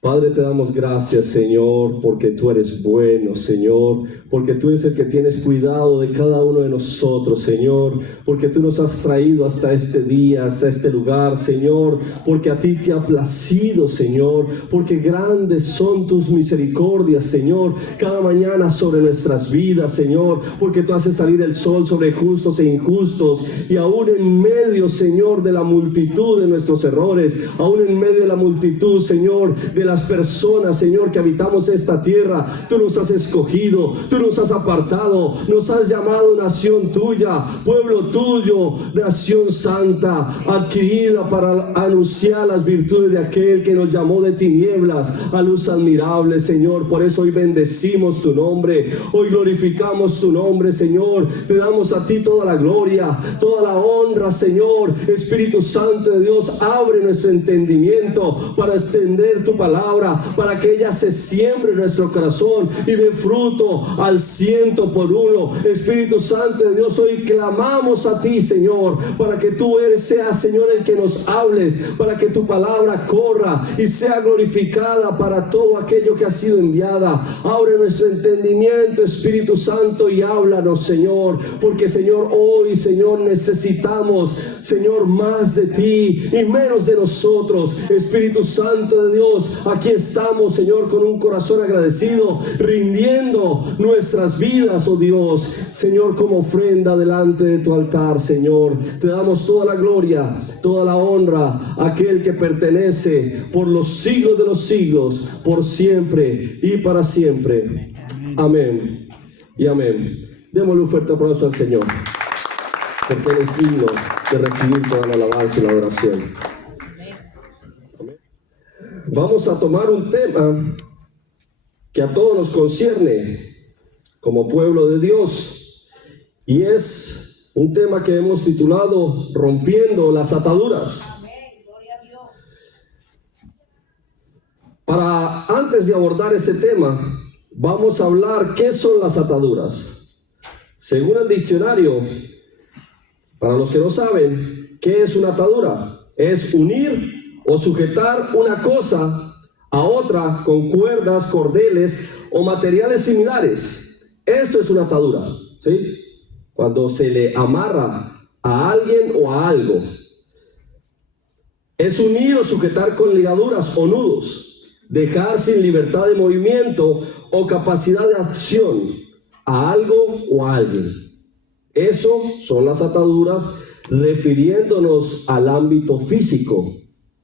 Padre, te damos gracias, Señor, porque tú eres bueno, Señor, porque tú eres el que tienes cuidado de cada uno de nosotros, Señor, porque tú nos has traído hasta este día, hasta este lugar, Señor, porque a ti te ha placido, Señor, porque grandes son tus misericordias, Señor, cada mañana sobre nuestras vidas, Señor, porque tú haces salir el sol sobre justos e injustos, y aún en medio, Señor, de la multitud de nuestros errores, aún en medio de la multitud, Señor, de las personas, Señor, que habitamos esta tierra, tú nos has escogido, tú nos has apartado, nos has llamado nación tuya, pueblo tuyo, nación santa, adquirida para anunciar las virtudes de aquel que nos llamó de tinieblas a luz admirable, Señor. Por eso hoy bendecimos tu nombre, hoy glorificamos tu nombre, Señor. Te damos a ti toda la gloria, toda la honra, Señor. Espíritu Santo de Dios, abre nuestro entendimiento para extender tu palabra, para que ella se siembre en nuestro corazón y dé fruto al 100%. Espíritu Santo de Dios, hoy clamamos a ti, Señor, para que tú seas, Señor, el que nos hables, para que tu palabra corra y sea glorificada para todo aquello que ha sido enviada. Abre nuestro entendimiento, Espíritu Santo, y háblanos, Señor, porque, Señor, hoy, Señor, necesitamos, Señor, más de ti y menos de nosotros. Espíritu Santo de Dios, aquí estamos, Señor, con un corazón agradecido, rindiendo nuestras vidas, oh Dios, Señor, como ofrenda delante de tu altar, Señor. Te damos toda la gloria, toda la honra a aquel que pertenece por los siglos de los siglos, por siempre y para siempre. Amén y amén. Démosle un fuerte aplauso al Señor, porque Él es digno de recibir toda la alabanza y la adoración. Vamos a tomar un tema que a todos nos concierne como pueblo de Dios, y es un tema que hemos titulado Rompiendo las ataduras. Para antes de abordar este tema, vamos a hablar qué son las ataduras. Según el diccionario, para los que no saben, ¿qué es una atadura? Es unir o sujetar una cosa a otra con cuerdas, cordeles o materiales similares. Esto es una atadura, ¿sí? Cuando se le amarra a alguien o a algo. Es unir o sujetar con ligaduras o nudos, dejar sin libertad de movimiento o capacidad de acción a algo o a alguien. Eso son las ataduras, refiriéndonos al ámbito físico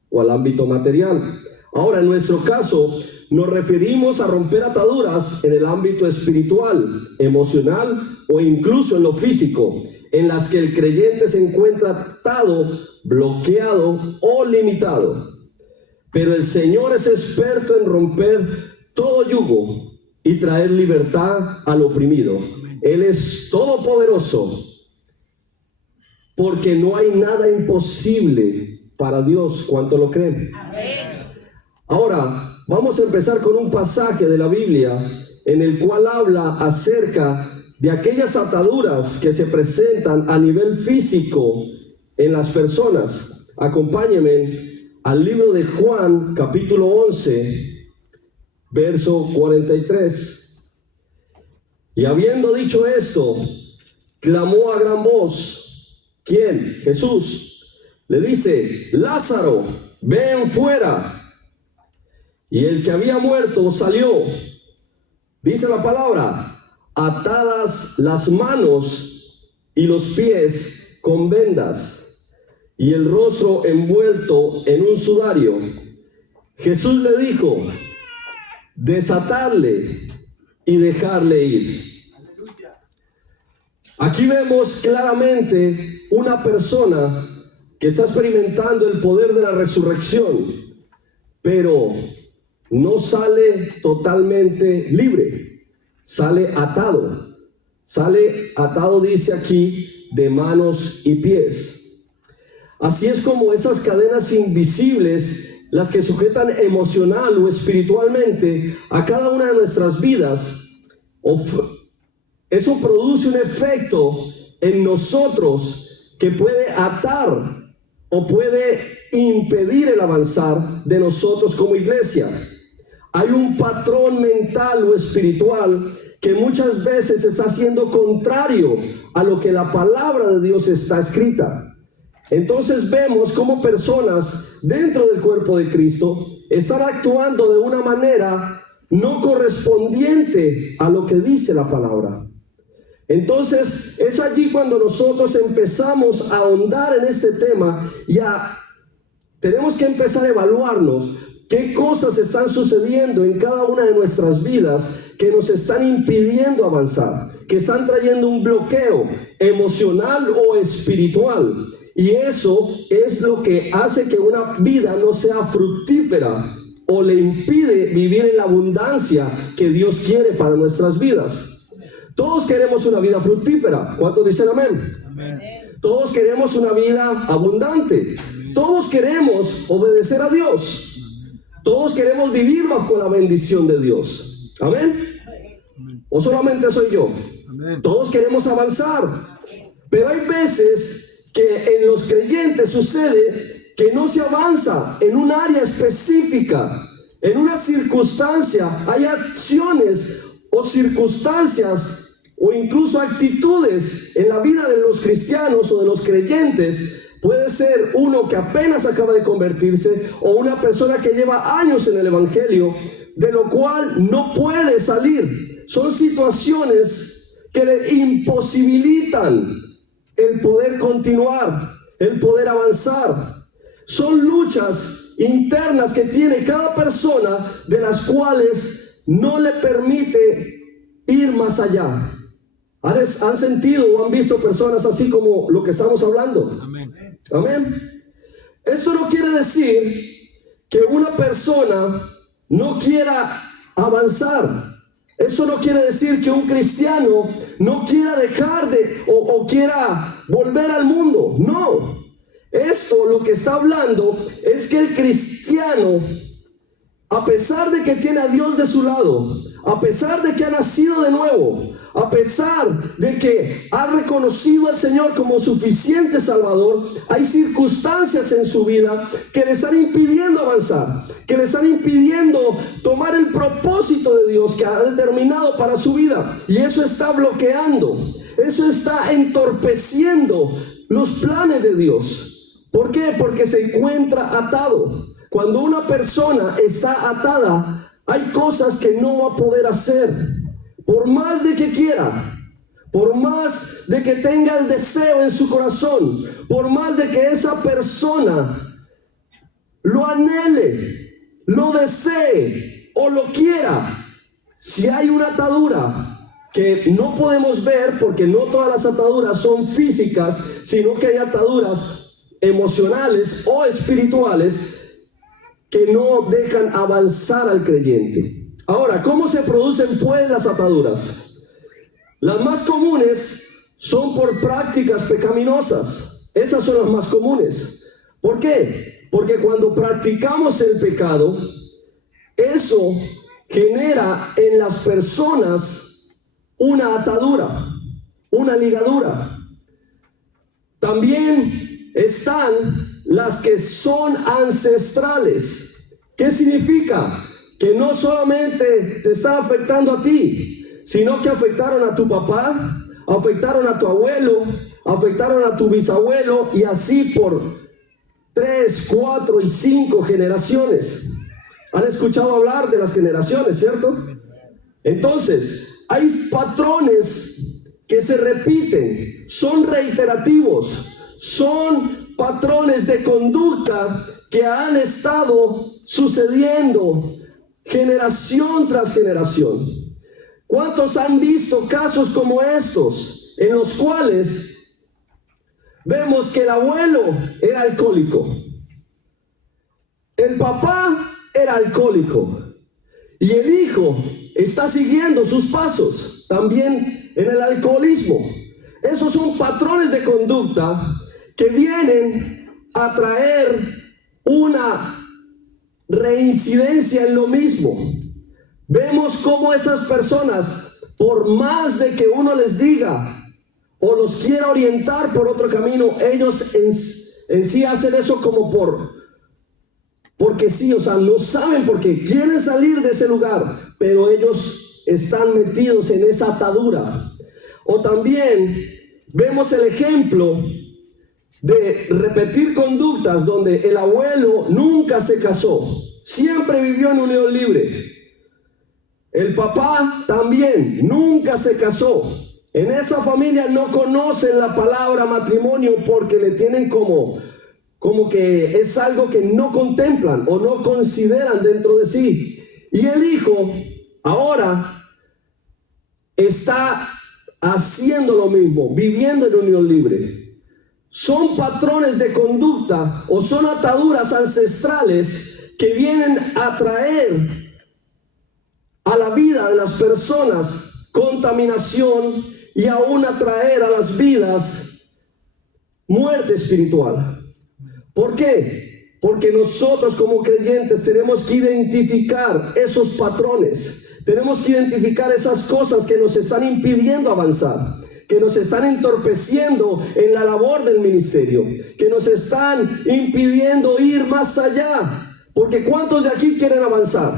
o al ámbito material. Ahora, en nuestro caso, nos referimos a romper ataduras en el ámbito espiritual, emocional o incluso en lo físico, en las que el creyente se encuentra atado, bloqueado o limitado. Pero el Señor es experto en romper todo yugo y traer libertad al oprimido. Él es todopoderoso, porque no hay nada imposible para Dios. ¿Cuánto lo creen? Amén. Ahora, vamos a empezar con un pasaje de la Biblia en el cual habla acerca de aquellas ataduras que se presentan a nivel físico en las personas. Acompáñenme al libro de Juan, capítulo 11, verso 43. Y habiendo dicho esto, clamó a gran voz. ¿Quién? Jesús. Le dice: Lázaro, ven fuera. Y el que había muerto salió. Dice la palabra: atadas las manos y los pies con vendas, y el rostro envuelto en un sudario. Jesús le dijo: desatadle y dejarle ir. Aquí vemos claramente una persona que está experimentando el poder de la resurrección, pero no sale totalmente libre, sale atado. Sale atado, dice aquí, de manos y pies. Así es como esas cadenas invisibles, las que sujetan emocional o espiritualmente a cada una de nuestras vidas, eso produce un efecto en nosotros que puede atar o puede impedir el avanzar de nosotros como iglesia. hay un patrón mental o espiritual que muchas veces está siendo contrario a lo que la palabra de Dios está escrita. Entonces vemos cómo personas dentro del cuerpo de Cristo están actuando de una manera no correspondiente a lo que dice la palabra. Entonces es allí cuando nosotros empezamos a ahondar en este tema y tenemos que empezar a evaluarnos qué cosas están sucediendo en cada una de nuestras vidas que nos están impidiendo avanzar, que están trayendo un bloqueo emocional o espiritual. Y eso es lo que hace que una vida no sea fructífera o le impide vivir en la abundancia que Dios quiere para nuestras vidas. Todos queremos una vida fructífera. ¿Cuántos dicen amén? Amén. Todos queremos una vida abundante. Amén. Todos queremos obedecer a Dios. Todos queremos vivir bajo la bendición de Dios. ¿Amén? ¿O solamente soy yo? Amén. Todos queremos avanzar. Pero hay veces que en los creyentes sucede que no se avanza en un área específica, en una circunstancia. Hay acciones o circunstancias o incluso actitudes en la vida de los cristianos o de los creyentes. Puede ser uno que apenas acaba de convertirse o una persona que lleva años en el evangelio, de lo cual no puede salir. Son situaciones que le imposibilitan el poder continuar, el poder avanzar. Son luchas internas que tiene cada persona, de las cuales no le permite ir más allá. ¿Han sentido o han visto personas así como lo que estamos hablando? Amén. Amén. Esto no quiere decir que una persona no quiera avanzar. Eso no quiere decir que un cristiano no quiera dejar o quiera volver al mundo. No. Esto lo que está hablando es que el cristiano, a pesar de que tiene a Dios de su lado, a pesar de que ha nacido de nuevo, a pesar de que ha reconocido al Señor como suficiente Salvador, hay circunstancias en su vida que le están impidiendo avanzar, que le están impidiendo tomar el propósito de Dios que ha determinado para su vida. Y eso está bloqueando, eso está entorpeciendo los planes de Dios. ¿Por qué? Porque se encuentra atado. Cuando una persona está atada, hay cosas que no va a poder hacer. Por más de que quiera, por más de que tenga el deseo en su corazón, por más de que esa persona lo anhele, lo desee o lo quiera, si hay una atadura que no podemos ver, porque no todas las ataduras son físicas, sino que hay ataduras emocionales o espirituales que no dejan avanzar al creyente. Ahora, ¿cómo se producen pues las ataduras? Las más comunes son por prácticas pecaminosas. Esas son las más comunes. ¿Por qué? Porque cuando practicamos el pecado, eso genera en las personas una atadura, una ligadura. También están las que son ancestrales. ¿Qué significa? Que no solamente te está afectando a ti, sino que afectaron a tu papá, afectaron a tu abuelo, afectaron a tu bisabuelo, y así por 3, 4 y 5 generaciones. ¿Han escuchado hablar de las generaciones, cierto? Entonces, hay patrones que se repiten, son reiterativos, son patrones de conducta que han estado sucediendo generación tras generación. ¿Cuántos han visto casos como estos, en los cuales vemos que el abuelo era alcohólico, el papá era alcohólico, y el hijo está siguiendo sus pasos también en el alcoholismo? Esos son patrones de conducta que vienen a traer una reincidencia en lo mismo. Vemos cómo esas personas, por más de que uno les diga o los quiera orientar por otro camino, ellos en sí hacen eso como por porque sí, o sea, no saben por qué, quieren salir de ese lugar, pero ellos están metidos en esa atadura. O también vemos el ejemplo de repetir conductas donde el abuelo nunca se casó, siempre vivió en unión libre. El papá también nunca se casó. En esa familia no conocen la palabra matrimonio porque le tienen como que es algo que no contemplan o no consideran dentro de sí. Y el hijo ahora está haciendo lo mismo, viviendo en unión libre. Son patrones de conducta o son ataduras ancestrales que vienen a traer a la vida de las personas contaminación y aún a traer a las vidas muerte espiritual. ¿Por qué? Porque nosotros como creyentes tenemos que identificar esos patrones, tenemos que identificar esas cosas que nos están impidiendo avanzar, que nos están entorpeciendo en la labor del ministerio, que nos están impidiendo ir más allá. Porque ¿cuántos de aquí quieren avanzar?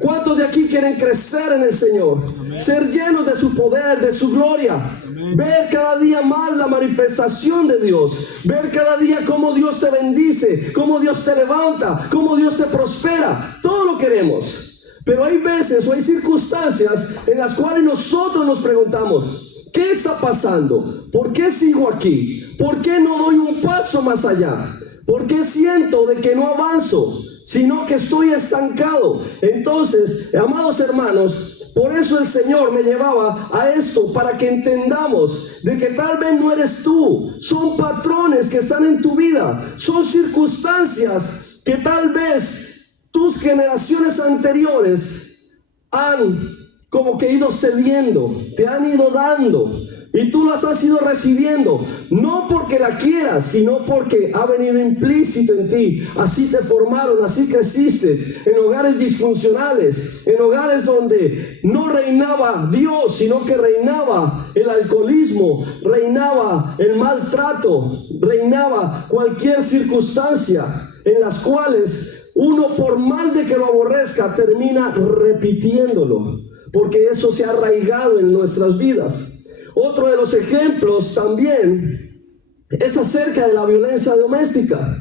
¿Cuántos de aquí quieren crecer en el Señor? Amén. Ser llenos de su poder, de su gloria. Amén. Ver cada día más la manifestación de Dios. Ver cada día cómo Dios te bendice, cómo Dios te levanta, cómo Dios te prospera. Todo lo queremos. Pero hay veces o hay circunstancias en las cuales nosotros nos preguntamos, ¿qué está pasando? ¿Por qué sigo aquí? ¿Por qué no doy un paso más allá? ¿Por qué siento de que no avanzo, sino que estoy estancado? Entonces, amados hermanos, por eso el Señor me llevaba a esto, para que entendamos de que tal vez no eres tú, son patrones que están en tu vida, son circunstancias que tal vez tus generaciones anteriores han como que ido cediendo, te han ido dando, y tú las has ido recibiendo, no porque la quieras, sino porque ha venido implícito en ti. Así te formaron, así creciste, en hogares disfuncionales, en hogares donde no reinaba Dios, sino que reinaba el alcoholismo, reinaba el maltrato, reinaba cualquier circunstancia en las cuales uno, por más de que lo aborrezca, termina repitiéndolo, porque eso se ha arraigado en nuestras vidas. Otro de los ejemplos también es acerca de la violencia doméstica.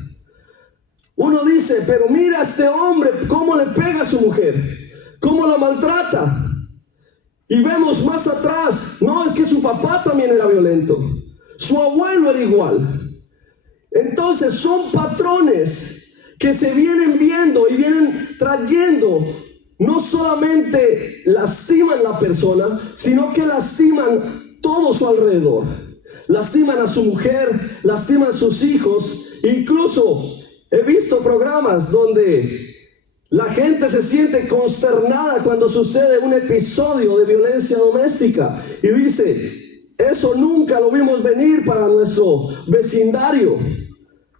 Uno dice, pero mira a este hombre cómo le pega a su mujer, cómo la maltrata. Y vemos más atrás, no, es que su papá también era violento, su abuelo era igual. Entonces son patrones que se vienen viendo y vienen trayendo. No solamente lastiman a la persona, sino que lastiman todo su alrededor. Lastiman a su mujer, lastiman a sus hijos. Incluso he visto programas donde la gente se siente consternada cuando sucede un episodio de violencia doméstica y dice, eso nunca lo vimos venir para nuestro vecindario.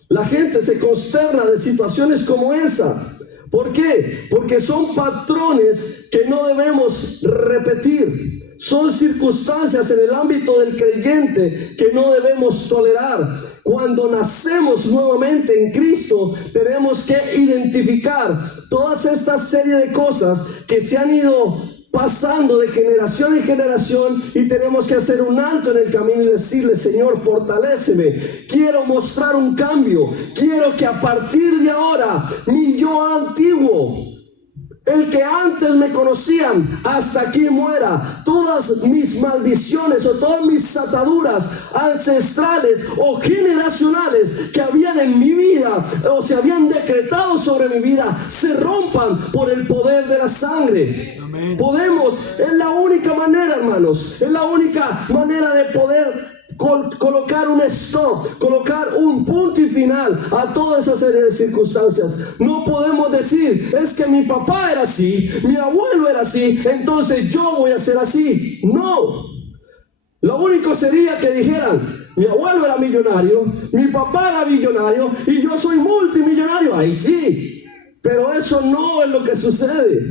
La gente se consterna de situaciones como esa. ¿Por qué? Porque son patrones que no debemos repetir. Son circunstancias en el ámbito del creyente que no debemos tolerar. Cuando nacemos nuevamente en Cristo, tenemos que identificar todas estas serie de cosas que se han ido pasando de generación en generación, y tenemos que hacer un alto en el camino y decirle, Señor, fortaléceme, quiero mostrar un cambio, quiero que a partir de ahora mi yo antiguo, el que antes me conocían, hasta aquí muera. Todas mis maldiciones o todas mis ataduras ancestrales o generacionales que habían en mi vida o se habían decretado sobre mi vida, se rompan por el poder de la sangre. Amén. Podemos, es la única manera, hermanos, es la única manera de poder colocar un stop, colocar un punto y final a toda esa serie de circunstancias. No podemos decir, es que mi papá era así, mi abuelo era así, entonces yo voy a ser así. No, lo único sería que dijeran, mi abuelo era millonario, mi papá era millonario y yo soy multimillonario. Ahí sí, pero eso no es lo que sucede.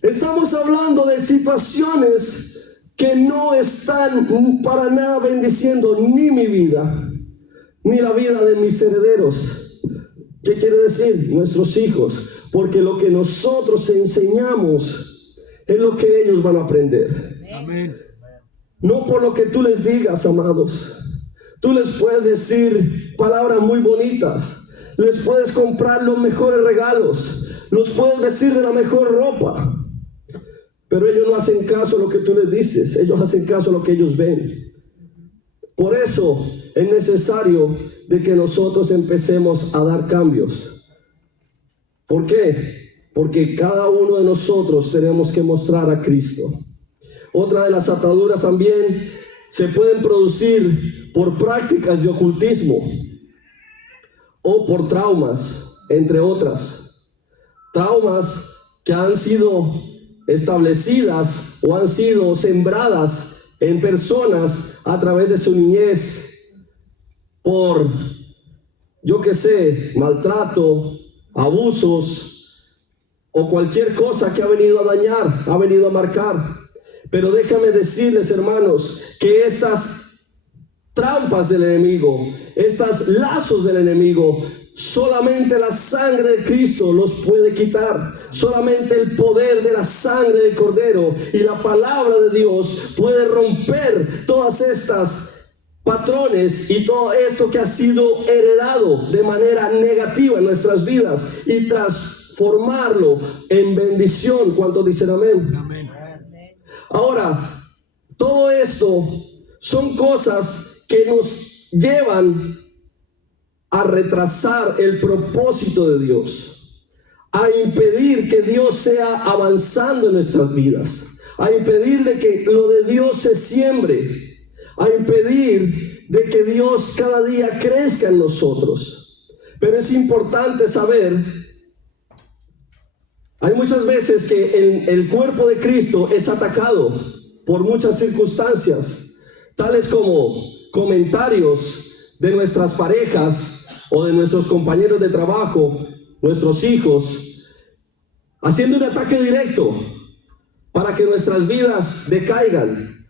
Estamos hablando de situaciones que no están para nada bendiciendo ni mi vida, ni la vida de mis herederos. ¿Qué quiere decir? Nuestros hijos. Porque lo que nosotros enseñamos es lo que ellos van a aprender. Amén. No por lo que tú les digas, amados. Tú les puedes decir palabras muy bonitas. Les puedes comprar los mejores regalos. Los puedes vestir de la mejor ropa. Pero ellos no hacen caso a lo que tú les dices. Ellos hacen caso a lo que ellos ven. Por eso es necesario de que nosotros empecemos a dar cambios. ¿Por qué? Porque cada uno de nosotros tenemos que mostrar a Cristo. Otra de las ataduras también se pueden producir por prácticas de ocultismo o por traumas, entre otras. Traumas que han sido establecidas o han sido sembradas en personas a través de su niñez por, yo qué sé, maltrato, abusos o cualquier cosa que ha venido a dañar, ha venido a marcar. Pero déjame decirles, hermanos, que estas trampas del enemigo, estos lazos del enemigo, solamente la sangre de Cristo los puede quitar. Solamente el poder de la sangre del Cordero y la palabra de Dios puede romper todas estas patrones y todo esto que ha sido heredado de manera negativa en nuestras vidas y transformarlo en bendición. ¿Cuántos dicen amén? Amén. Ahora, todo esto son cosas que nos llevan a retrasar el propósito de Dios, a impedir que Dios sea avanzando en nuestras vidas, a impedir de que lo de Dios se siembre, a impedir de que Dios cada día crezca en nosotros. Pero es importante saber, hay muchas veces que el cuerpo de Cristo es atacado por muchas circunstancias, tales como comentarios de nuestras parejas o de nuestros compañeros de trabajo, nuestros hijos, haciendo un ataque directo para que nuestras vidas decaigan.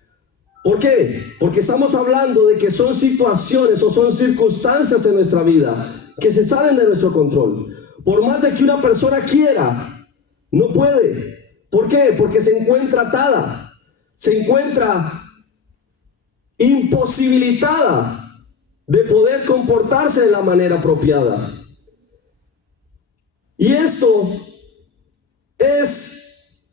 ¿Por qué? Porque estamos hablando de que son situaciones o son circunstancias en nuestra vida que se salen de nuestro control. Por más de que una persona quiera, no puede. ¿Por qué? Porque se encuentra atada, se encuentra imposibilitada de poder comportarse de la manera apropiada. Y esto es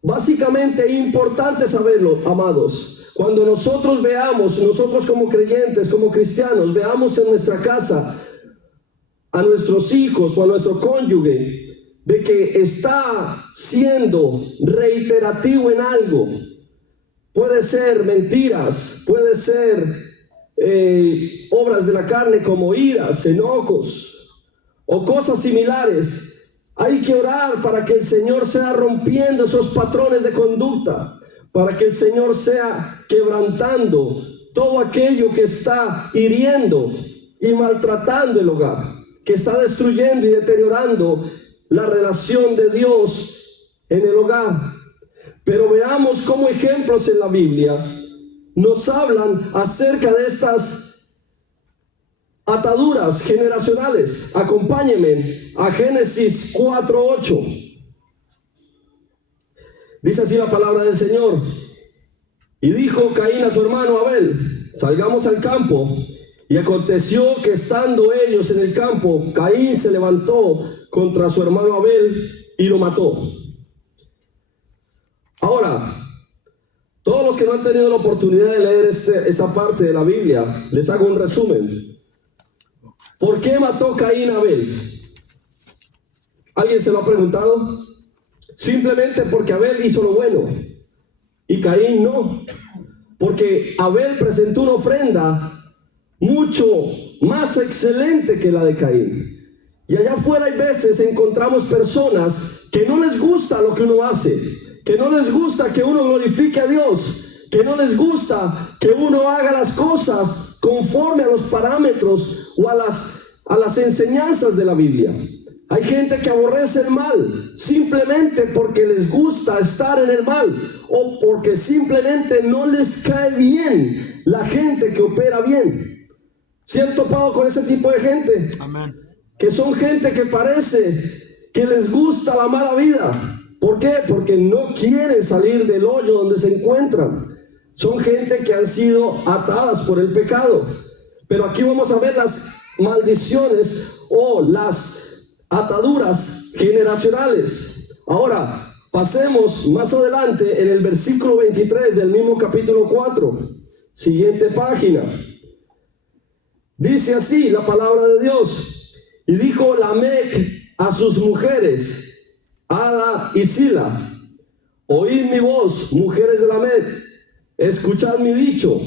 básicamente importante saberlo, amados. Cuando nosotros veamos, nosotros como creyentes, como cristianos, veamos en nuestra casa a nuestros hijos o a nuestro cónyuge de que está siendo reiterativo en algo, puede ser mentiras, puede ser obras de la carne como iras, enojos o cosas similares, hay que orar para que el Señor sea rompiendo esos patrones de conducta, para que el Señor sea quebrantando todo aquello que está hiriendo y maltratando el hogar, que está destruyendo y deteriorando la relación de Dios en el hogar. Pero veamos cómo ejemplos en la Biblia nos hablan acerca de estas ataduras generacionales. Acompáñenme a Génesis 4:8. Dice así la palabra del Señor: y dijo Caín a su hermano Abel, salgamos al campo. Y aconteció que estando ellos en el campo, Caín se levantó contra su hermano Abel y lo mató. Ahora, todos los que no han tenido la oportunidad de leer esta parte de la Biblia, les hago un resumen. ¿Por qué mató Caín a Abel? ¿Alguien se lo ha preguntado? Simplemente porque Abel hizo lo bueno y Caín no. Porque Abel presentó una ofrenda mucho más excelente que la de Caín. Y allá afuera hay veces encontramos personas que no les gusta lo que uno hace, que no les gusta que uno glorifique a Dios, que no les gusta que uno haga las cosas conforme a los parámetros o a las enseñanzas de la Biblia. Hay gente que aborrece el mal simplemente porque les gusta estar en el mal o porque simplemente no les cae bien la gente que opera bien. ¿Se han topado con ese tipo de gente? Amén. que son gente que parece que les gusta la mala vida. ¿Por qué? Porque no quieren salir del hoyo donde se encuentran. Son gente que han sido atadas por el pecado. Pero aquí vamos a ver las maldiciones o las ataduras generacionales. Ahora, pasemos más adelante en el versículo 23 del mismo capítulo 4. Siguiente página. Dice así la palabra de Dios. Y dijo Lamec a sus mujeres, Ada y Sila: oíd mi voz, mujeres de Lamec, escuchad mi dicho,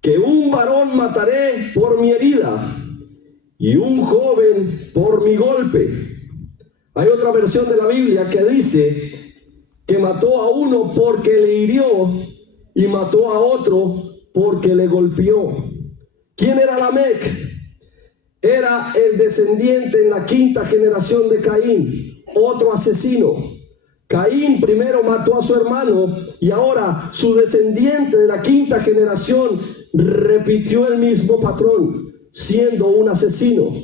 que un varón mataré por mi herida y un joven por mi golpe. Hay otra versión de la Biblia que dice que mató a uno porque le hirió y mató a otro porque le golpeó. ¿Quién era Lamec? Era el descendiente en la quinta generación de Caín, otro asesino. Caín primero mató a su hermano y ahora su descendiente de la quinta generación repitió el mismo patrón, siendo un asesino.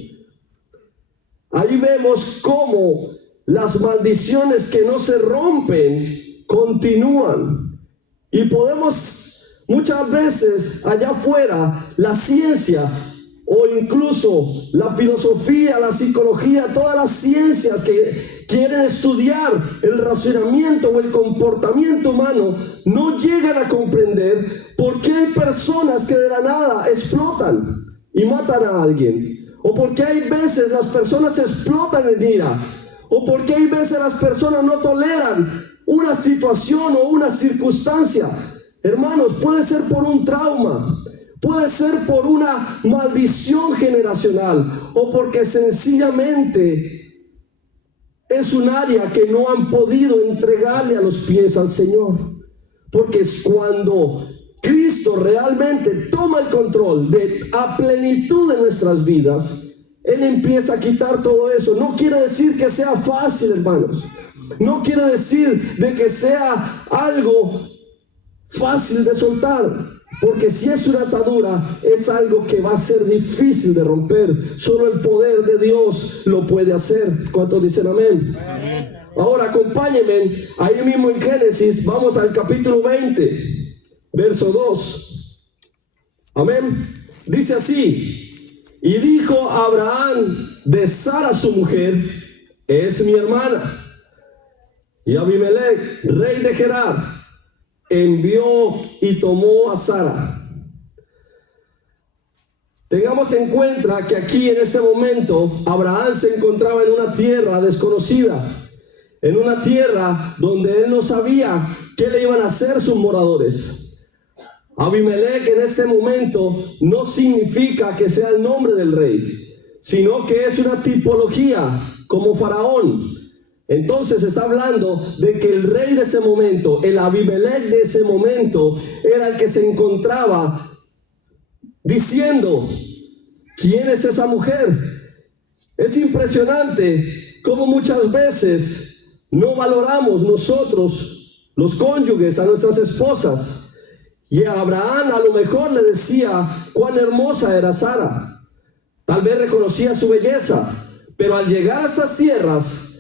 Ahí vemos cómo las maldiciones que no se rompen continúan. Y podemos muchas veces allá afuera, la ciencia o incluso la filosofía, la psicología, todas las ciencias que quieren estudiar el razonamiento o el comportamiento humano, no llegan a comprender por qué hay personas que de la nada explotan y matan a alguien, o por qué hay veces las personas explotan en ira, o por qué hay veces las personas no toleran una situación o una circunstancia. Hermanos, puede ser por un trauma, puede ser por una maldición generacional, o porque sencillamente es un área que no han podido entregarle a los pies al Señor. Porque es cuando Cristo realmente toma el control a plenitud de nuestras vidas, Él empieza a quitar todo eso. No quiere decir que sea fácil, hermanos. No quiere decir de que sea algo fácil de soltar. Porque si es una atadura, es algo que va a ser difícil de romper. Solo el poder de Dios lo puede hacer. ¿Cuántos dicen amén? Amén. Ahora acompáñenme, ahí mismo en Génesis, vamos al capítulo 20, verso 2. Amén. Dice así: y dijo Abraham de Sara su mujer, es mi hermana. Y Abimelech, rey de Gerar, envió y tomó a Sara. Tengamos en cuenta que aquí en este momento Abraham se encontraba en una tierra desconocida, en una tierra donde él no sabía qué le iban a hacer sus moradores. Abimelech en este momento no significa que sea el nombre del rey, sino que es una tipología como Faraón. Entonces está hablando de que el rey de ese momento, el Abimelech de ese momento, era el que se encontraba diciendo: ¿quién es esa mujer? Es impresionante cómo muchas veces no valoramos nosotros, los cónyuges, a nuestras esposas. Y a Abraham a lo mejor le decía cuán hermosa era Sara. Tal vez reconocía su belleza, pero al llegar a esas tierras,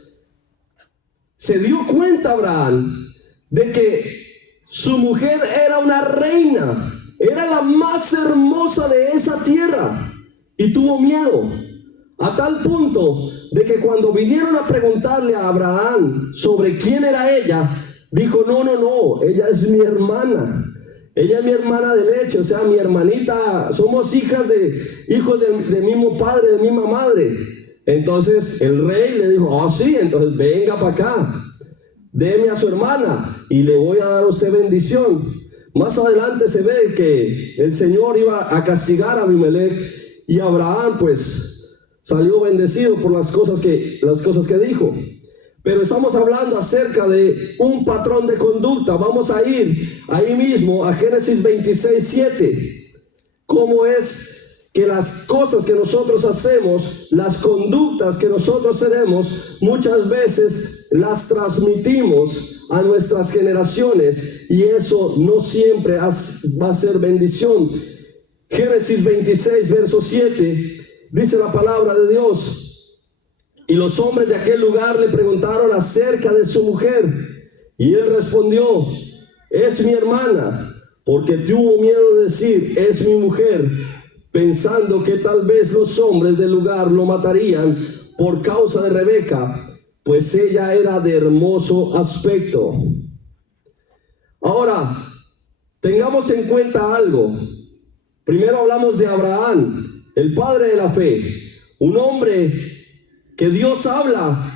se dio cuenta Abraham de que su mujer era una reina, era la más hermosa de esa tierra, y tuvo miedo, a tal punto de que cuando vinieron a preguntarle a Abraham sobre quién era ella, dijo: no, ella es mi hermana. Ella es mi hermana de leche, o sea, mi hermanita, somos hijos del mismo padre, de misma madre. Entonces el rey le dijo: oh sí, entonces venga para acá, deme a su hermana y le voy a dar a usted bendición. Más adelante se ve que el Señor iba a castigar a Abimelech, y Abraham pues salió bendecido por las cosas que dijo. Pero estamos hablando acerca de un patrón de conducta. Vamos a ir ahí mismo a Génesis 26:7. ¿Cómo es que las cosas que nosotros hacemos, las conductas que nosotros tenemos, muchas veces las transmitimos a nuestras generaciones, y eso no siempre va a ser bendición? Génesis 26, verso 7. dice la palabra de Dios. Y los hombres de aquel lugar le preguntaron acerca de su mujer. Y él respondió: es mi hermana, porque tuvo miedo de decir: es mi mujer, pensando que tal vez los hombres del lugar lo matarían por causa de Rebeca, pues ella era de hermoso aspecto. Ahora, tengamos en cuenta algo. Primero hablamos de Abraham, el padre de la fe, un hombre que Dios habla,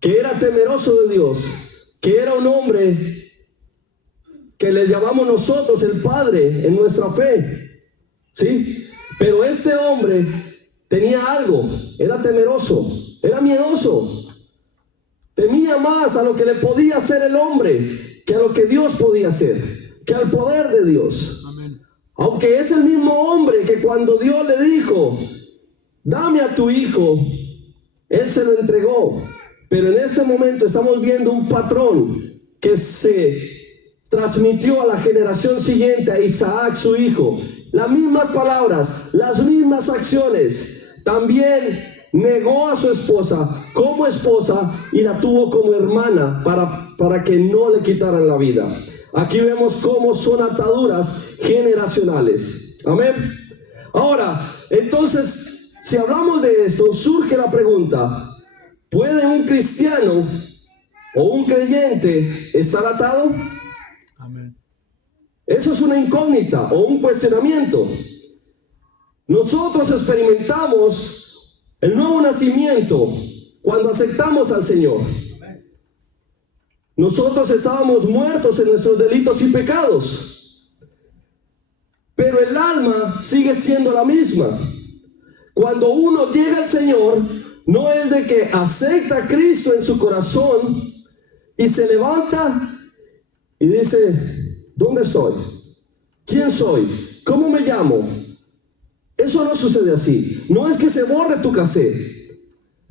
que era temeroso de Dios, que era un hombre que le llamamos nosotros el padre en nuestra fe, ¿sí? Pero este hombre tenía algo, era temeroso, era miedoso, temía más a lo que le podía hacer el hombre que a lo que Dios podía hacer, que al poder de Dios. Amén. Aunque es el mismo hombre que cuando Dios le dijo: dame a tu hijo, él se lo entregó. Pero en este momento estamos viendo un patrón que se transmitió a la generación siguiente, a Isaac su hijo. Las mismas palabras, las mismas acciones. También negó a su esposa como esposa y la tuvo como hermana para que no le quitaran la vida. Aquí vemos cómo son ataduras generacionales. Amén. Ahora, entonces, si hablamos de esto, surge la pregunta: ¿puede un cristiano o un creyente estar atado? Amén. Eso es una incógnita o un cuestionamiento. Nosotros experimentamos el nuevo nacimiento cuando aceptamos al Señor. Nosotros estábamos muertos en nuestros delitos y pecados, pero el alma sigue siendo la misma. Cuando uno llega al Señor, no es de que acepta a Cristo en su corazón y se levanta y dice: ¿dónde soy? ¿Quién soy? ¿Cómo me llamo? Eso no sucede así. No es que se borre tu cassette.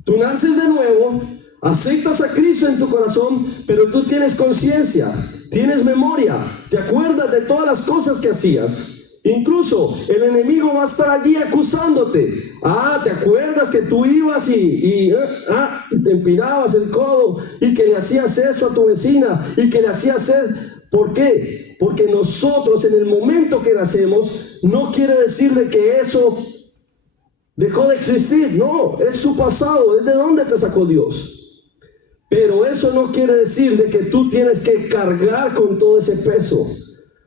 Tú naces de nuevo, aceptas a Cristo en tu corazón, pero tú tienes conciencia, tienes memoria, te acuerdas de todas las cosas que hacías. Incluso el enemigo va a estar allí acusándote. ¿te acuerdas que tú ibas y te empinabas el codo y que le hacías eso a tu vecina y que le hacías eso? ¿Por qué? Porque nosotros en el momento que nacemos no quiere decir de que eso dejó de existir. No, es tu pasado, es de donde te sacó Dios. Pero eso no quiere decir de que tú tienes que cargar con todo ese peso.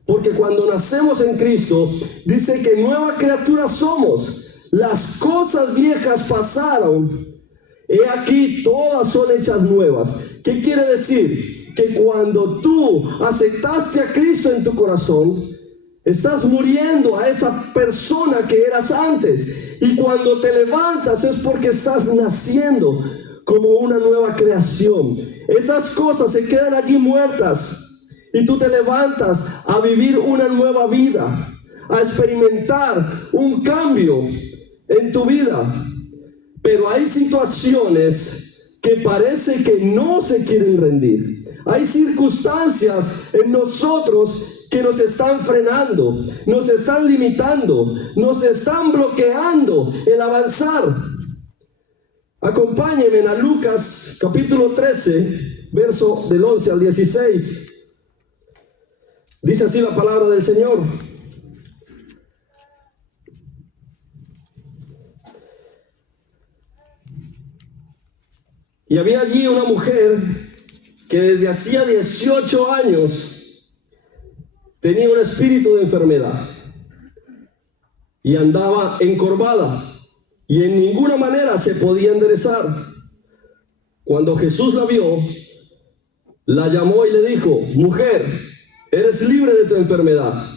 Porque cuando nacemos en Cristo, dice que nueva criatura somos. Las cosas viejas pasaron, he aquí todas son hechas nuevas. ¿Qué quiere decir? Que cuando tú aceptaste a Cristo en tu corazón, estás muriendo a esa persona que eras antes. Y cuando te levantas es porque estás naciendo como una nueva creación. Esas cosas se quedan allí muertas. Y tú te levantas a vivir una nueva vida, a experimentar un cambio en tu vida. Pero hay situaciones que parece que no se quieren rendir. Hay circunstancias en nosotros que nos están frenando, nos están limitando, nos están bloqueando el avanzar. Acompáñenme a Lucas capítulo 13, verso del 11 al 16. Dice así la palabra del Señor. Y había allí una mujer que desde hacía 18 años tenía un espíritu de enfermedad y andaba encorvada y en ninguna manera se podía enderezar. Cuando Jesús la vio, la llamó y le dijo: mujer, eres libre de tu enfermedad.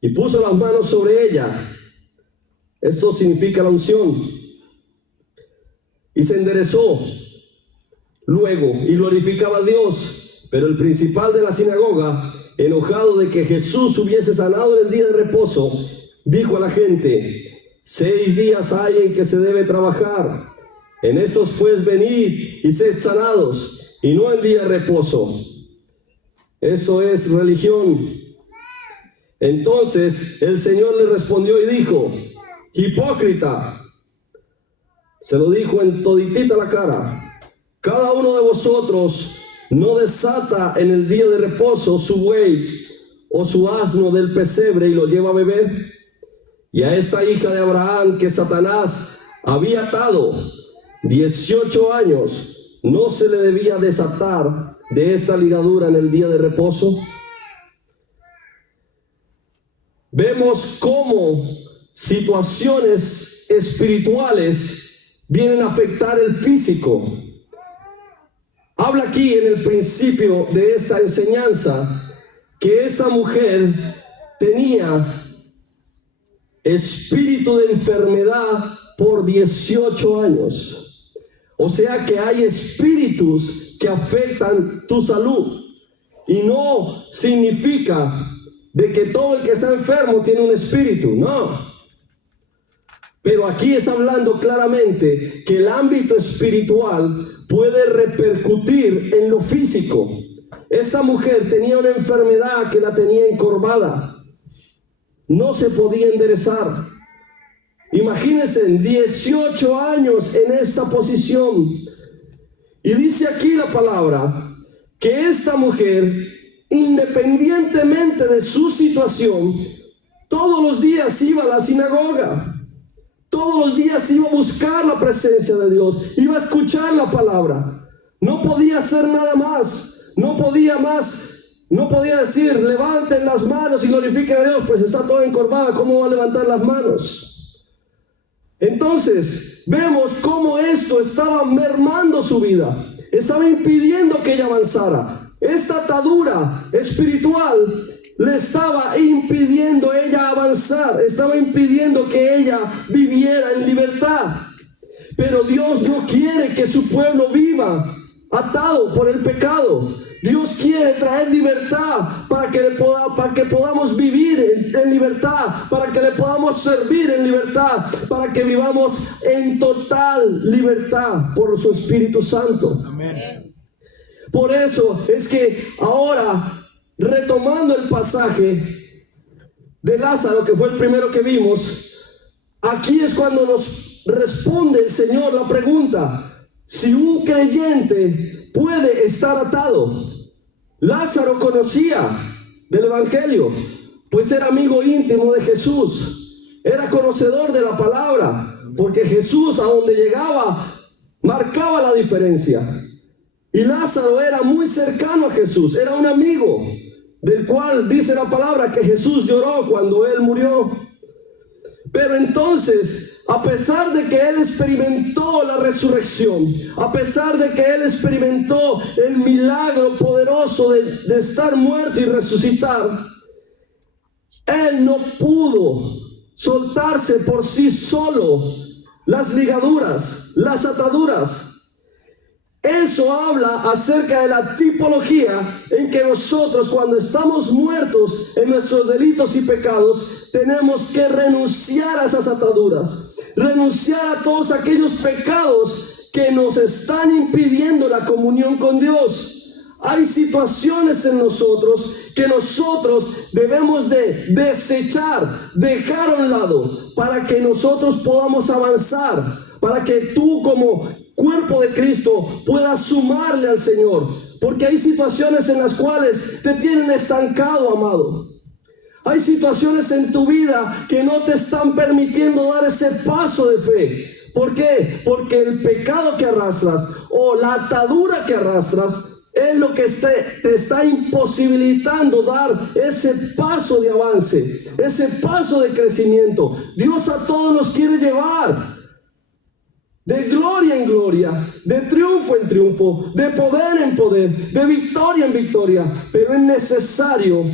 Y puso las manos sobre ella. Esto significa la unción. Y se enderezó luego y glorificaba a Dios. Pero el principal de la sinagoga, enojado de que Jesús hubiese sanado en el día de reposo, dijo a la gente: 6 días hay en que se debe trabajar. En estos pues venid y sed sanados, y no en día de reposo. Esto es religión. Entonces el Señor le respondió y dijo: hipócrita, Se lo dijo en toditita la cara: cada uno de vosotros no desata en el día de reposo su buey o su asno del pesebre y lo lleva a beber. Y a esta hija de Abraham que Satanás había atado 18 años, ¿no se le debía desatar de esta ligadura en el día de reposo? Vemos cómo situaciones espirituales vienen a afectar el físico. Habla aquí en el principio de esta enseñanza que esta mujer tenía espíritu de enfermedad por 18 años. O sea que hay espíritus que afectan tu salud. Y no significa de que todo el que está enfermo tiene un espíritu, no. Pero aquí está hablando claramente que el ámbito espiritual puede repercutir en lo físico. Esta mujer tenía una enfermedad que la tenía encorvada. No se podía enderezar. Imagínense, 18 años en esta posición. Y dice aquí la palabra que esta mujer, independientemente de su situación, todos los días iba a la sinagoga. Todos los días iba a buscar la presencia de Dios. Iba a escuchar la palabra. No podía hacer nada más. No podía más. No podía decir, levanten las manos y glorifiquen a Dios, pues está toda encorvada, ¿cómo va a levantar las manos? Entonces, vemos cómo esto estaba mermando su vida, estaba impidiendo que ella avanzara. Esta atadura espiritual le estaba impidiendo a ella avanzar, estaba impidiendo que ella viviera en libertad. Pero Dios no quiere que su pueblo viva atado por el pecado. Dios quiere traer libertad para que podamos vivir en libertad, para que le podamos servir en libertad, para que vivamos en total libertad por su Espíritu Santo. Amén. Por eso es que ahora, retomando el pasaje de Lázaro, que fue el primero que vimos, aquí es cuando nos responde el Señor la pregunta: si un creyente puede estar atado. Lázaro conocía del Evangelio, pues era amigo íntimo de Jesús, era conocedor de la palabra, porque Jesús a donde llegaba marcaba la diferencia. Y Lázaro era muy cercano a Jesús, era un amigo del cual dice la palabra que Jesús lloró cuando él murió. Pero entonces, a pesar de que él experimentó la resurrección, a pesar de que él experimentó el milagro poderoso de estar muerto y resucitar, él no pudo soltarse por sí solo las ligaduras, las ataduras. Eso habla acerca de la tipología en que nosotros, cuando estamos muertos en nuestros delitos y pecados, tenemos que renunciar a esas ataduras, renunciar a todos aquellos pecados que nos están impidiendo la comunión con Dios. Hay situaciones en nosotros que nosotros debemos de desechar, dejar a un lado, para que nosotros podamos avanzar, para que tú como cuerpo de Cristo puedas sumarle al Señor. Porque hay situaciones en las cuales te tienen estancado, amado. Hay situaciones en tu vida que no te están permitiendo dar ese paso de fe. ¿Por qué? Porque el pecado que arrastras o la atadura que arrastras es lo que te está imposibilitando dar ese paso de avance, ese paso de crecimiento. Dios a todos nos quiere llevar de gloria en gloria, de triunfo en triunfo, de poder en poder, de victoria en victoria. Pero es necesario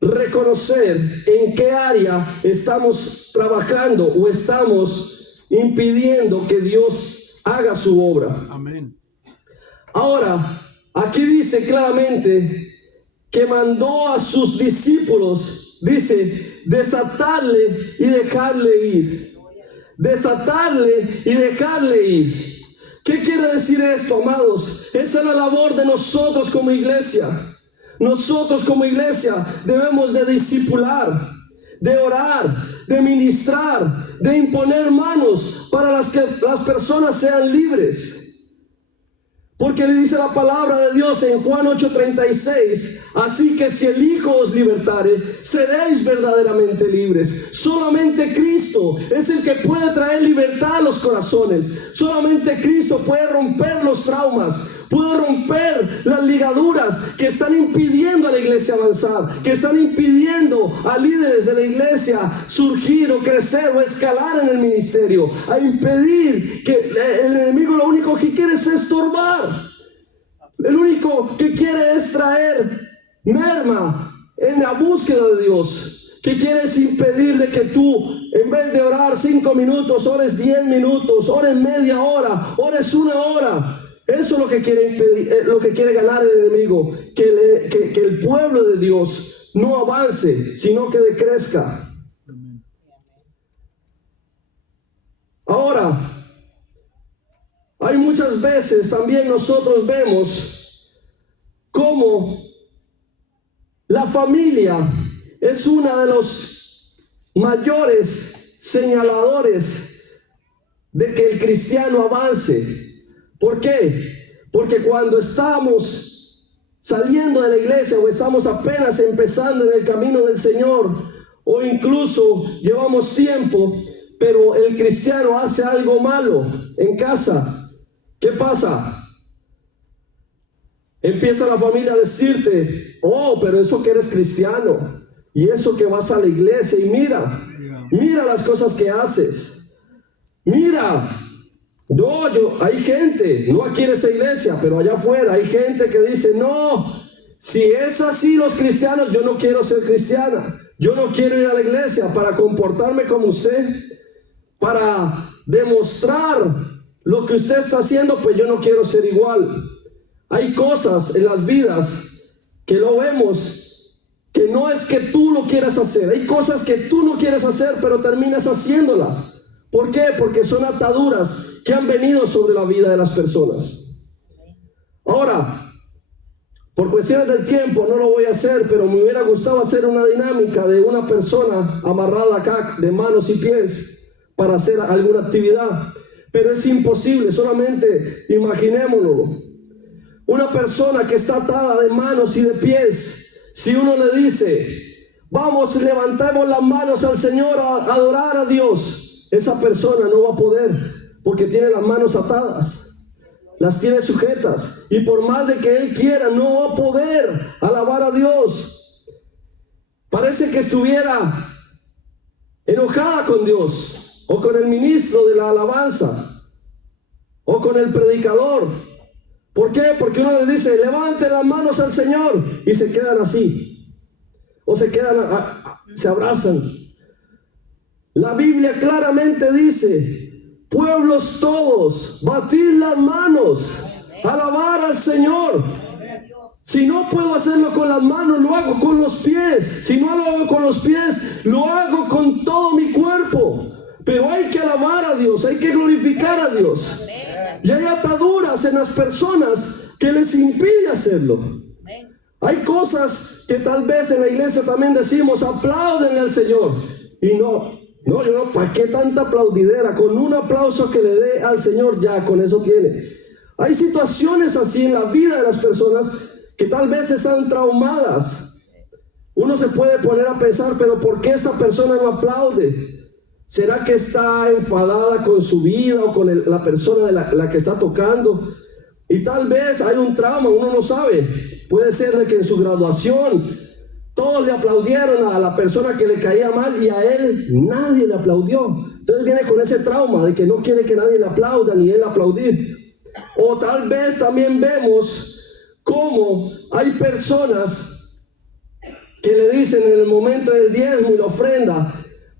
reconocer en qué área estamos trabajando o estamos impidiendo que Dios haga su obra. Amén. Ahora, aquí dice claramente que mandó a sus discípulos, dice, desatarle y dejarle ir. Desatarle y dejarle ir. ¿Qué quiere decir esto, amados? Esa es la labor de nosotros como iglesia. Nosotros como iglesia debemos de discipular, de orar, de ministrar, de imponer manos para que las personas sean libres. Porque le dice la palabra de Dios en Juan 8:36, así que si el Hijo os libertare, seréis verdaderamente libres. Solamente Cristo es el que puede traer libertad a los corazones. Solamente Cristo puede romper los traumas, puede romper las ligaduras que están impidiendo a la iglesia avanzar, que están impidiendo a líderes de la iglesia surgir o crecer o escalar en el ministerio, a impedir que el enemigo lo único que quiere es estorbar. El único que quiere es traer merma en la búsqueda de Dios, que quiere es impedir de que tú, en vez de orar 5 minutos, ores 10 minutos, ores media hora, ores 1 hora. Eso es lo que quiere impedir, lo que quiere ganar el enemigo, que el pueblo de Dios no avance, sino que decrezca. Ahora, hay muchas veces también nosotros vemos cómo la familia es uno de los mayores señaladores de que el cristiano avance. ¿Por qué? Porque cuando estamos saliendo de la iglesia o estamos apenas empezando en el camino del Señor, o incluso llevamos tiempo, pero el cristiano hace algo malo en casa, ¿qué pasa? Empieza la familia a decirte, oh, pero eso que eres cristiano, y eso que vas a la iglesia, y mira las cosas que haces, mira. No, hay gente, no aquí en esta iglesia, pero allá afuera hay gente que dice, no, si es así los cristianos, yo no quiero ser cristiana, yo no quiero ir a la iglesia para comportarme como usted, para demostrar lo que usted está haciendo, pues yo no quiero ser igual. Hay cosas en las vidas que lo vemos, que no es que tú lo quieras hacer, hay cosas que tú no quieres hacer, pero terminas haciéndola. ¿Por qué? Porque son ataduras que han venido sobre la vida de las personas. Ahora, por cuestiones del tiempo no lo voy a hacer, pero me hubiera gustado hacer una dinámica de una persona amarrada acá de manos y pies para hacer alguna actividad, pero es imposible. Solamente imaginémonos una persona que está atada de manos y de pies. Si uno le dice, vamos, levantemos las manos al Señor a adorar a Dios, esa persona no va a poder, porque tiene las manos atadas, las tiene sujetas, y por más de que él quiera, no va a poder alabar a Dios. Parece que estuviera enojada con Dios, o con el ministro de la alabanza, o con el predicador. ¿Por qué? Porque uno le dice, levante las manos al Señor, y se quedan así, o se abrazan. La Biblia claramente dice, pueblos todos, batid las manos, alabar al Señor. Si no puedo hacerlo con las manos, lo hago con los pies. Si no lo hago con los pies, lo hago con todo mi cuerpo. Pero hay que alabar a Dios, hay que glorificar a Dios. Y hay ataduras en las personas que les impide hacerlo. Hay cosas que tal vez en la iglesia también decimos, apláudenle al Señor. Y no, ¿para qué tanta aplaudidera? Con un aplauso que le dé al Señor, ya con eso tiene. Hay situaciones así en la vida de las personas que tal vez están traumadas. Uno se puede poner a pensar, pero ¿por qué esta persona no aplaude? ¿Será que está enfadada con su vida o con la persona de la que está tocando? Y tal vez hay un trauma, uno no sabe. Puede ser de que en su graduación todos le aplaudieron a la persona que le caía mal y a él nadie le aplaudió. Entonces viene con ese trauma de que no quiere que nadie le aplauda ni él aplaudir. O tal vez también vemos cómo hay personas que le dicen en el momento del diezmo y la ofrenda,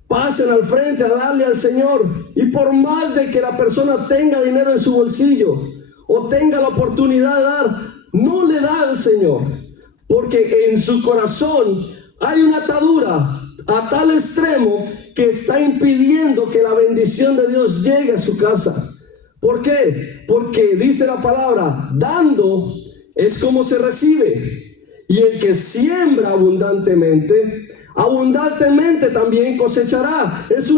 pasen al frente a darle al Señor. Y por más de que la persona tenga dinero en su bolsillo o tenga la oportunidad de dar, no le da al Señor. Porque en su corazón hay una atadura a tal extremo que está impidiendo que la bendición de Dios llegue a su casa. ¿Por qué? Porque dice la palabra, dando es como se recibe. Y el que siembra abundantemente, abundantemente también cosechará. Es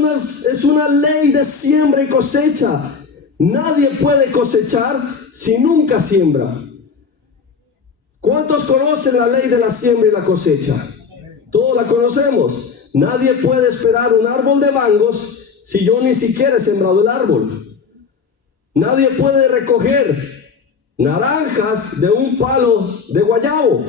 una ley de siembra y cosecha. Nadie puede cosechar si nunca siembra. ¿Cuántos conocen la ley de la siembra y la cosecha? Todos la conocemos. Nadie puede esperar un árbol de mangos si yo ni siquiera he sembrado el árbol. Nadie puede recoger naranjas de un palo de guayabo.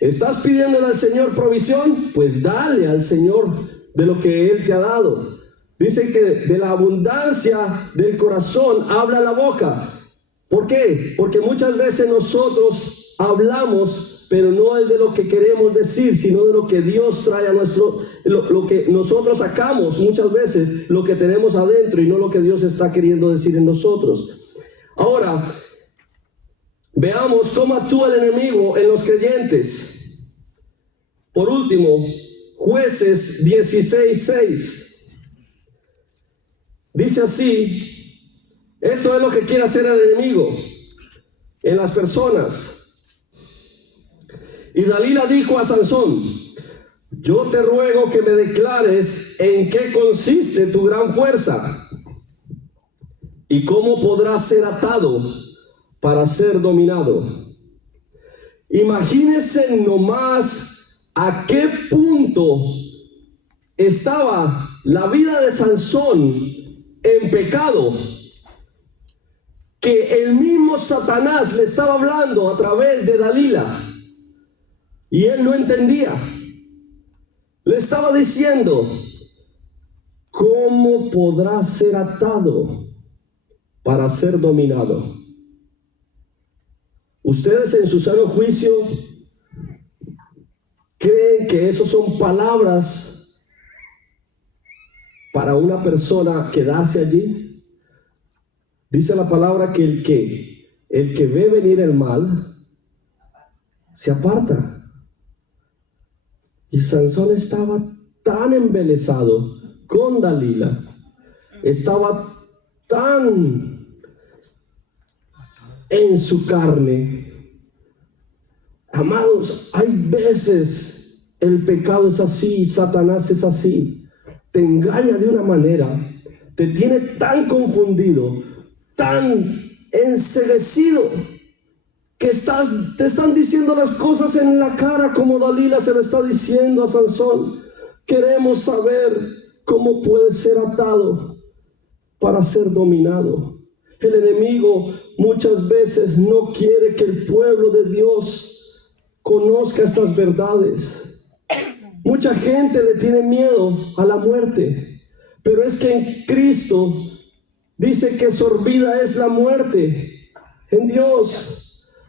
¿Estás pidiéndole al Señor provisión? Pues dale al Señor de lo que Él te ha dado. Dice que de la abundancia del corazón habla la boca. ¿Por qué? Porque muchas veces nosotros hablamos, pero no es de lo que queremos decir, sino de lo que Dios trae a lo que nosotros sacamos muchas veces, lo que tenemos adentro y no lo que Dios está queriendo decir en nosotros. Ahora, veamos cómo actúa el enemigo en los creyentes. Por último, Jueces 16:6. Dice así, esto es lo que quiere hacer el enemigo en las personas. Y Dalila dijo a Sansón, yo te ruego que me declares en qué consiste tu gran fuerza y cómo podrás ser atado para ser dominado. Imagínense nomás a qué punto estaba la vida de Sansón en pecado, que el mismo Satanás le estaba hablando a través de Dalila y él no entendía. Le estaba diciendo, ¿cómo podrá ser atado para ser dominado? Ustedes en su sano juicio creen que esos son palabras para una persona quedarse allí. Dice la palabra que el que ve venir el mal se aparta. Y Sansón estaba tan embelesado con Dalila, estaba tan en su carne. Amados, hay veces el pecado es así, Satanás es así. Te engaña de una manera, te tiene tan confundido, tan enceguecido, que te están diciendo las cosas en la cara como Dalila se lo está diciendo a Sansón. Queremos saber cómo puede ser atado para ser dominado. El enemigo muchas veces no quiere que el pueblo de Dios conozca estas verdades. Mucha gente le tiene miedo a la muerte, pero es que en Cristo dice que sorbida es la muerte. En Dios,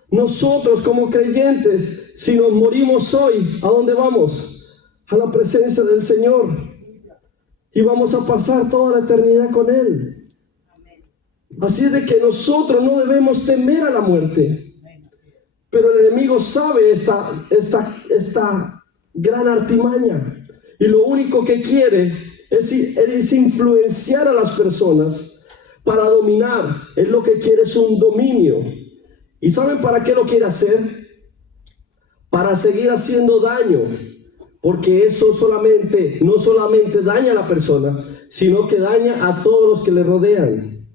nosotros como creyentes, si nos morimos hoy, ¿a dónde vamos? A la presencia del Señor. Y vamos a pasar toda la eternidad con Él. Así es de que nosotros no debemos temer a la muerte. Pero el enemigo sabe esta gran artimaña, y lo único que quiere es influenciar a las personas para dominar. Él lo que quiere es un dominio. ¿Y saben para qué lo quiere hacer? Para seguir haciendo daño, porque eso no solamente daña a la persona, sino que daña a todos los que le rodean.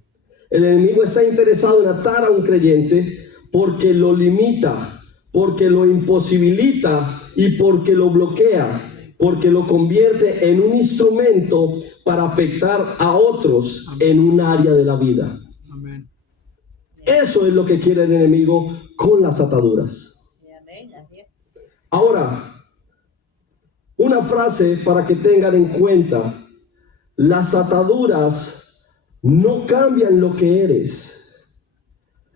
El enemigo está interesado en atar a un creyente porque lo limita, porque lo imposibilita y porque lo bloquea, porque lo convierte en un instrumento para afectar a otros en un área de la vida. Amén. Eso es lo que quiere el enemigo con las ataduras. Ahora, una frase para que tengan en cuenta: las ataduras no cambian lo que eres,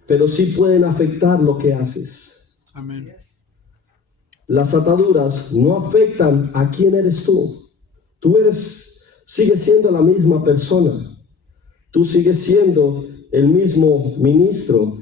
pero sí pueden afectar lo que haces. Amén. Las ataduras no afectan a quién eres tú. Sigues siendo la misma persona. Tú sigues siendo el mismo ministro,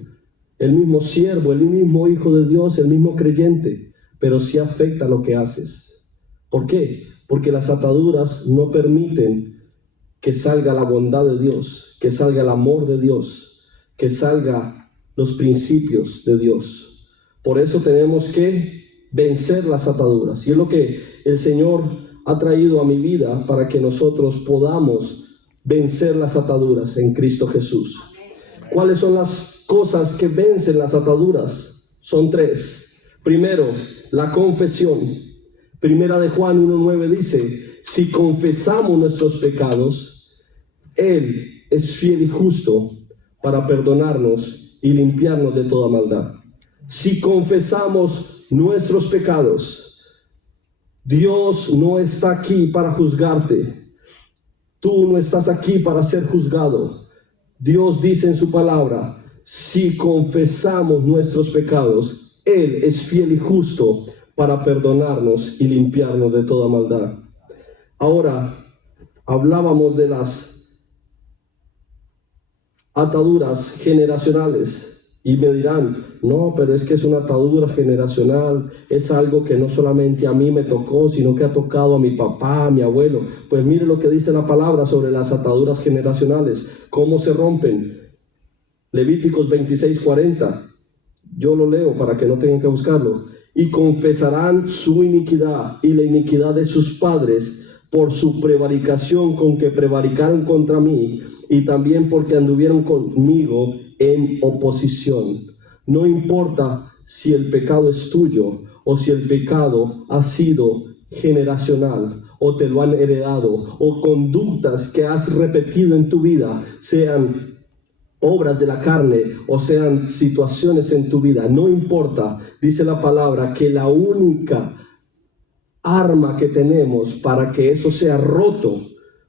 el mismo siervo, el mismo hijo de Dios, el mismo creyente, pero sí afecta lo que haces. ¿Por qué? Porque las ataduras no permiten que salga la bondad de Dios, que salga el amor de Dios, que salga los principios de Dios. Por eso tenemos que vencer las ataduras. Y es lo que el Señor ha traído a mi vida para que nosotros podamos vencer las ataduras en Cristo Jesús. ¿Cuáles son las cosas que vencen las ataduras? Son 3. Primero, la confesión. Primera de Juan 1:9 dice: si confesamos nuestros pecados, Él es fiel y justo para perdonarnos y limpiarnos de toda maldad. Si confesamos nuestros pecados, Dios no está aquí para juzgarte. Tú no estás aquí para ser juzgado. Dios dice en su palabra: si confesamos nuestros pecados, Él es fiel y justo para perdonarnos y limpiarnos de toda maldad. Ahora, hablábamos de las ataduras generacionales. Y me dirán: no, pero es que es una atadura generacional, es algo que no solamente a mí me tocó, sino que ha tocado a mi papá, a mi abuelo. Pues mire lo que dice la palabra sobre las ataduras generacionales, cómo se rompen. Levíticos 26:40, yo lo leo para que no tengan que buscarlo. Y confesarán su iniquidad y la iniquidad de sus padres por su prevaricación con que prevaricaron contra mí, y también porque anduvieron conmigo en oposición. No importa si el pecado es tuyo o si el pecado ha sido generacional o te lo han heredado, o conductas que has repetido en tu vida, sean obras de la carne o sean situaciones en tu vida, no importa. Dice la palabra que la única arma que tenemos para que eso sea roto,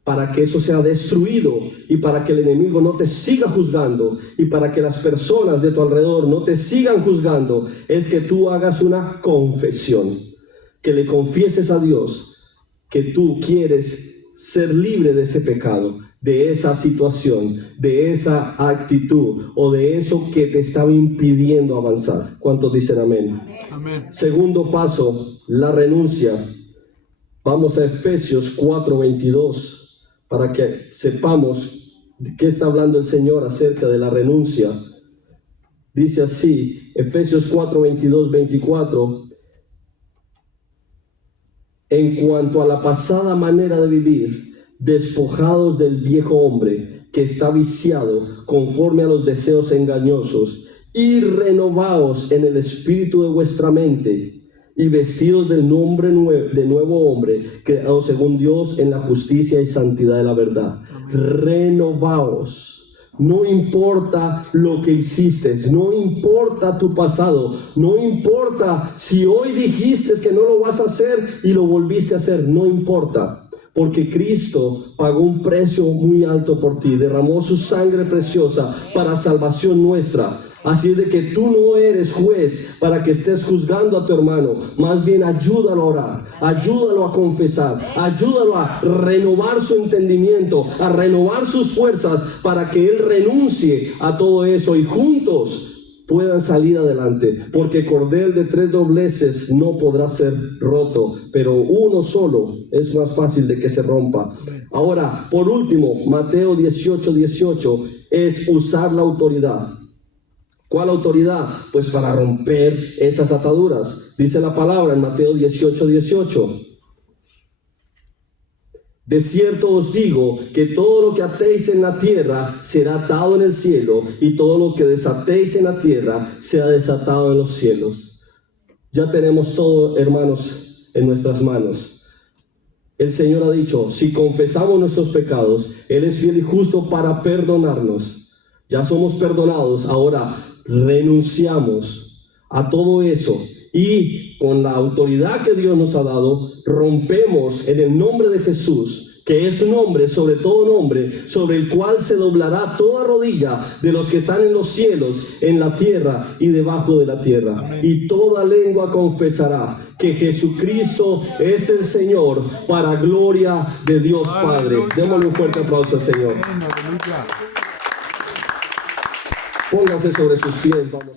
para que eso sea destruido y para que el enemigo no te siga juzgando y para que las personas de tu alrededor no te sigan juzgando, es que tú hagas una confesión, que le confieses a Dios que tú quieres ser libre de ese pecado, de esa situación, de esa actitud o de eso que te estaba impidiendo avanzar. ¿Cuántos dicen amén? Amén. Segundo paso, la renuncia. Vamos a Efesios 4:22 para que sepamos de qué está hablando el Señor acerca de la renuncia. Dice así, Efesios 4:22-24: en cuanto a la pasada manera de vivir, despojados del viejo hombre que está viciado conforme a los deseos engañosos, y renovaos en el espíritu de vuestra mente, y vestidos del nombre de nuevo hombre, creado según Dios en la justicia y santidad de la verdad. Renovaos. No importa lo que hiciste, no importa tu pasado, no importa si hoy dijiste que no lo vas a hacer y lo volviste a hacer, no importa. Porque Cristo pagó un precio muy alto por ti, derramó su sangre preciosa para salvación nuestra. Así es de que tú no eres juez para que estés juzgando a tu hermano. Más bien ayúdalo a orar, ayúdalo a confesar, ayúdalo a renovar su entendimiento, a renovar sus fuerzas para que él renuncie a todo eso y juntos puedan salir adelante. Porque cordel de 3 dobleces no podrá ser roto, pero uno solo es más fácil de que se rompa. Ahora, por último, Mateo 18:18 es usar la autoridad. ¿Cuál autoridad? Pues para romper esas ataduras. Dice la palabra en Mateo 18:18: de cierto os digo que todo lo que atéis en la tierra será atado en el cielo, y todo lo que desatéis en la tierra será desatado en los cielos. Ya tenemos todo, hermanos, en nuestras manos. El Señor ha dicho: si confesamos nuestros pecados, Él es fiel y justo para perdonarnos. Ya somos perdonados. Ahora renunciamos a todo eso y con la autoridad que Dios nos ha dado, rompemos en el nombre de Jesús, que es nombre sobre todo nombre, sobre el cual se doblará toda rodilla de los que están en los cielos, en la tierra y debajo de la tierra. Amén. Y toda lengua confesará que Jesucristo es el Señor, para gloria de Dios Padre. Démosle un fuerte aplauso al Señor. Póngase sobre sus pies, vamos.